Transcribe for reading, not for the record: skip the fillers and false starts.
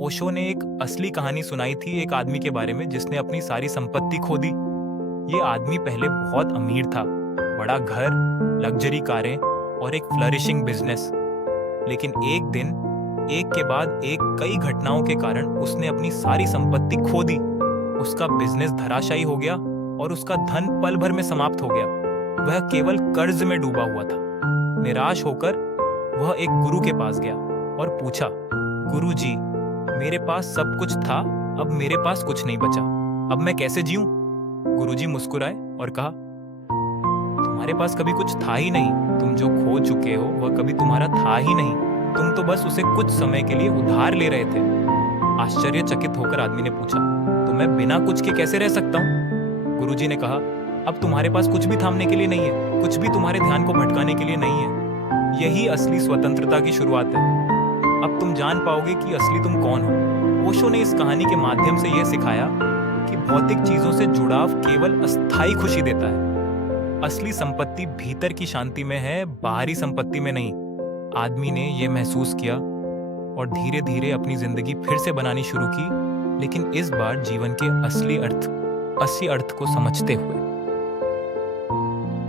ओशो ने एक असली कहानी सुनाई थी एक आदमी के बारे में जिसने अपनी सारी संपत्ति खो दी। ये आदमी पहले बहुत अमीर था, बड़ा घर, लग्जरी कारें और एक फ्लरिशिंग बिजनेस। लेकिन एक दिन एक के बाद एक कई घटनाओं के कारण उसने अपनी सारी संपत्ति खो दी। उसका बिजनेस धराशायी हो गया और उसका धन पल भर में समाप्त हो गया। वह केवल कर्ज में डूबा हुआ था। निराश होकर वह एक गुरु के पास गया और पूछा, गुरु जी, मेरे पास सब कुछ था, अब मेरे पास कुछ नहीं बचा, अब मैं कैसे जीऊं? गुरुजी मुस्कुराए और कहा, तुम्हारे पास कभी कुछ था ही नहीं। तुम जो खो चुके हो वह कभी तुम्हारा था ही नहीं। तुम तो बस उसे कुछ समय के लिए उधार ले रहे थे। आश्चर्यचकित होकर आदमी ने पूछा, तो मैं बिना कुछ के कैसे रह सकता हूँ? गुरुजी ने कहा, अब तुम्हारे पास कुछ भी थामने के लिए नहीं है, कुछ भी तुम्हारे ध्यान को भटकाने के लिए नहीं है। यही असली स्वतंत्रता की शुरुआत है। अब तुम जान पाओगे कि असली तुम कौन हो। ओशो ने इस कहानी के माध्यम से यह सिखाया कि भौतिक चीजों से जुड़ाव केवल अस्थायी खुशी देता है। असली संपत्ति भीतर की शांति में है, बाहरी संपत्ति में नहीं। आदमी ने यह महसूस किया और धीरे धीरे अपनी जिंदगी फिर से बनानी शुरू की, लेकिन इस बार जीवन के असली अर्थ को समझते हुए।